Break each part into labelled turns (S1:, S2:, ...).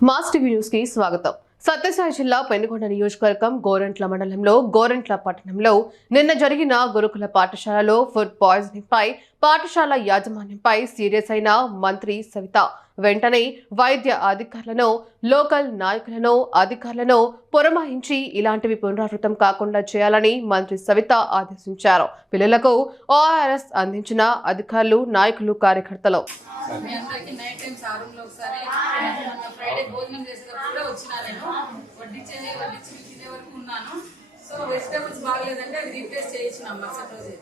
S1: Mass TV న్యూస్కి స్వాగతం. సత్యసాయి జిల్లా పెనుగొండ నియోజకవర్గం గోరంట్ల మండలంలో గోరంట్ల పట్టణంలో నిన్న జరిగిన గురుకుల పాఠశాలలో ఫుడ్ పాయిజనింగ్ పై పాఠశాల యాజమాన్యంపై సీరియస్ అయిన మంత్రి సవిత వెంటనే వైద్య అధికారులను లోకల్ నాయకులను అధికారులను పురమాయించి ఇలాంటివి పునరావృతం కాకుండా చేయాలని మంత్రి సవిత ఆదేశించారు. పిల్లలకు ఓఆర్ఎస్ అందించిన అధికారులు నాయకులు కార్యకర్తలు.
S2: సో వెజిటేబుల్స్ బాగలేదంటే అది రీప్లేస్ చేయించిన మరుసటి రోజే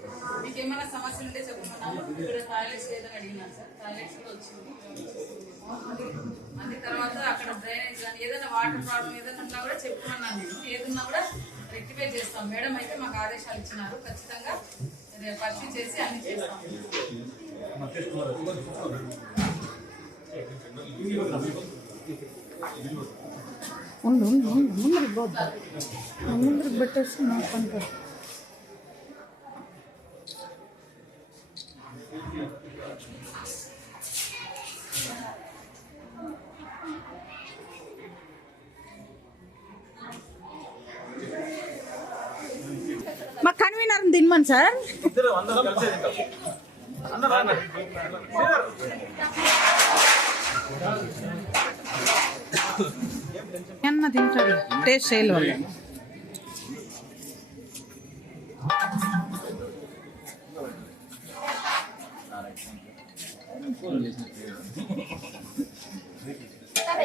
S2: ఇంకేమైనా ఏమైనా సమస్యలు ఉంటే చెప్పమన్నాను ఇక్కడ టాయిలెట్స్ లేదని అడిగినాను సార్. టాయిలెట్స్ కూడా వచ్చింది. అది తర్వాత అక్కడ డ్రైనేజ్ కానీ ఏదైనా వాటర్ ప్రాబ్లం ఏదైనా ఉన్నా కూడా చెప్పుకున్నాను నేను. ఏదన్నా కూడా రెక్టిఫై చేస్తాం. మేడం అయితే మాకు ఆదేశాలు ఇచ్చినారు. ఖచ్చితంగా రేపు పరిచయం చేసి అన్ని చేస్తాం.
S3: ఉండు ఉండు ఉండు. ముందరికి పోద్దా. ముందరికి పెట్టేసి నాకు పని మా తినమని సార్? అన్న తింటాడు టేస్ట్ చేయలేదు వాళ్ళు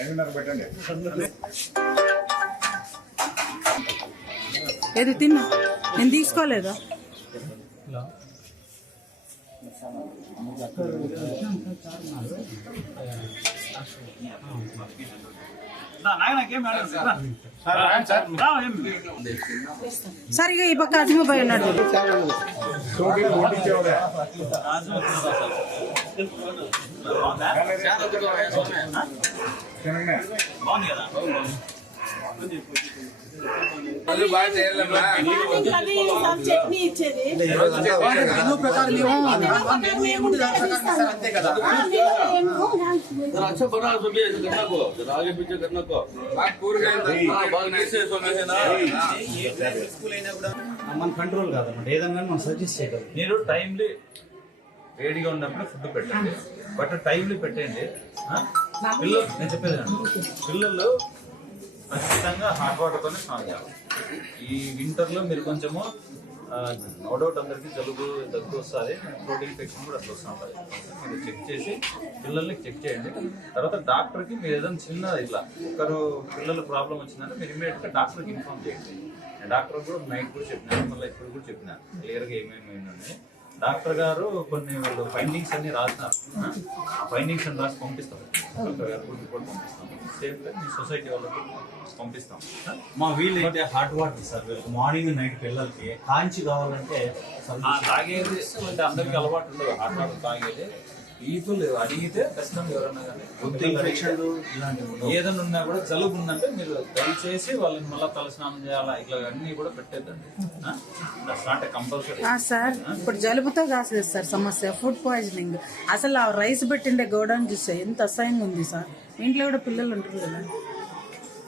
S3: ఏపించుకోకుండా ఏది తిన్నా? నేను తీసుకోలేదా? సార్ ఇక ఈ పక్క అజిమ పోయి ఉన్నాడు.
S4: अच्छा बना सो भी ऐसे करना को जरा आगे पीछे करना को बात पूरी बात कैसे सो में है ना
S5: మన కంట్రోల్ కాదన్నమాట ఏదన్నా కానీ మనం సజెస్ట్ చేయగలం
S6: మీరు టైమ్లీ వేడిగా ఉన్నప్పుడు ఫుడ్ పెట్టండి బట్ టైమ్లీ పెట్టండి ఆ? పిల్లలు నేను చెప్పేది వినండి. పిల్లలు ఖచ్చితంగా హాట్ వాటర్తోనే స్నానం చేయాలి. ఈ వింటర్లో మీరు కొంచెము నో డౌట్ అందరికీ జలుబు దగ్గు వస్తుంది ప్రోటీన్ ఇన్ఫెక్షన్ కూడా అట్లా వస్తూ ఉంటుంది మీరు చెక్ చేసి పిల్లల్ని చెక్ చేయండి. తర్వాత డాక్టర్కి మీరు ఏదైనా చిన్న ఇట్లా ఒకరు పిల్లల ప్రాబ్లం వచ్చిందంటే మీరు ఇమీడియట్గా డాక్టర్కి ఇన్ఫార్మ్ చేయండి. డాక్టర్ కూడా నైట్ కూడా చెప్పినాను మళ్ళీ ఇప్పుడు కూడా చెప్పినా క్లియర్గా ఏమేమి అయిందని డాక్టర్ గారు కొన్ని వాళ్ళు ఫైండింగ్స్ అన్ని రాసినారు. ఆ ఫైండింగ్స్ అన్ని రాసి పంపిస్తాం. డాక్టర్ గారు కూడా రిపోర్ట్ పంపిస్తాం. సేమ్ టైం మీ సొసైటీ వాళ్ళకి పంపిస్తాం.
S5: మా వీళ్ళైతే hot water sir morning night పిల్లలకి కాంచి కావాలంటే
S6: తాగేది అందరికి అలవాటు ఉండదు. హాట్ వాటర్ తాగేది. పీపుల్ అడిగితే ఖచ్చితంగా ఎవరన్నా కానీ. ఏదైనా ఉన్నా కూడా జలుబు ఉందంటే మీరు దయచేసి వాళ్ళని మళ్ళీ తలస్నానం చేయాలా ఇట్లా అన్ని కూడా పెట్టేద్దండి. నాట్ కంపల్సరీ
S3: ఆ, సార్ ఇప్పుడు జలుబుతో కాసేది సార్ సమస్య ఫుడ్ పాయిజనింగ్ అసలు ఆ రైస్ పెట్టిండే గోడౌన్ చూస్తే ఎంత అసహ్యంగా ఉంది సార్. ఇంట్లో కూడా పిల్లలు ఉంటారు కదా.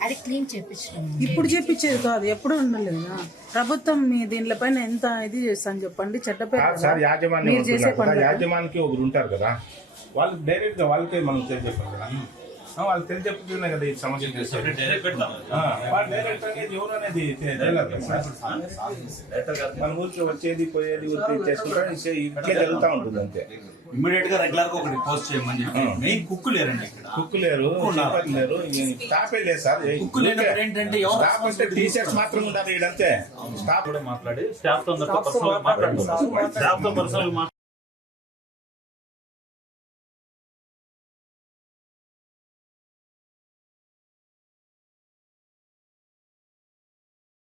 S7: అది క్లీన్ చేపించడం
S3: ఇప్పుడు చెప్పించేది కాదు ఎప్పుడు ఉండలేదా. ప్రభుత్వం మీ దీనిపైన ఎంత ఇది చేస్తాను చెప్పండి. చెడ్డ పేరు
S8: కాదు
S3: కదా.
S8: సార్ యాజమాన్యం
S3: మీరు చేసే
S8: ఉంటున్నారు కదా,
S3: పనులు
S8: యాజమాన్యకి ఒకరు ఉంటారు కదా. వాళ్ళు డైరెక్ట్గా వాళ్ళకే మనం తెలియజెప్పాలి కదా. వాళ్ళు తెలియజెప్పుతూనే కదా ఈ సమస్య.
S6: డైరెక్ట్
S8: అనేది ఎవరు అనేది మన ఊరికి వచ్చేది పోయేది ఊరికి చేసుకుంటారు ఇట్లే ఇట్లే జరుగుతూ ఉంటుంది అంతే.
S5: ఇమ్మీడియట్గా రెగ్యులర్గా ఒకటి పోస్ట్ చేయమని చెప్పి. మెయిన్ కుక్కు లేరండి ఇక్కడ.
S8: కుక్కు లేరు లేరు స్టాఫే లేదు సార్.
S5: కుక్కు లేనప్పుడు ఏంటంటే ఎవరు
S8: స్టాఫ్ అంటే టీచర్స్ మాత్రం ఉండాలి ఈడంతే స్టాఫ్
S6: కూడా మాట్లాడి స్టాఫ్తో మాట్లాడుతున్నాం స్టాఫ్తో పర్సనల్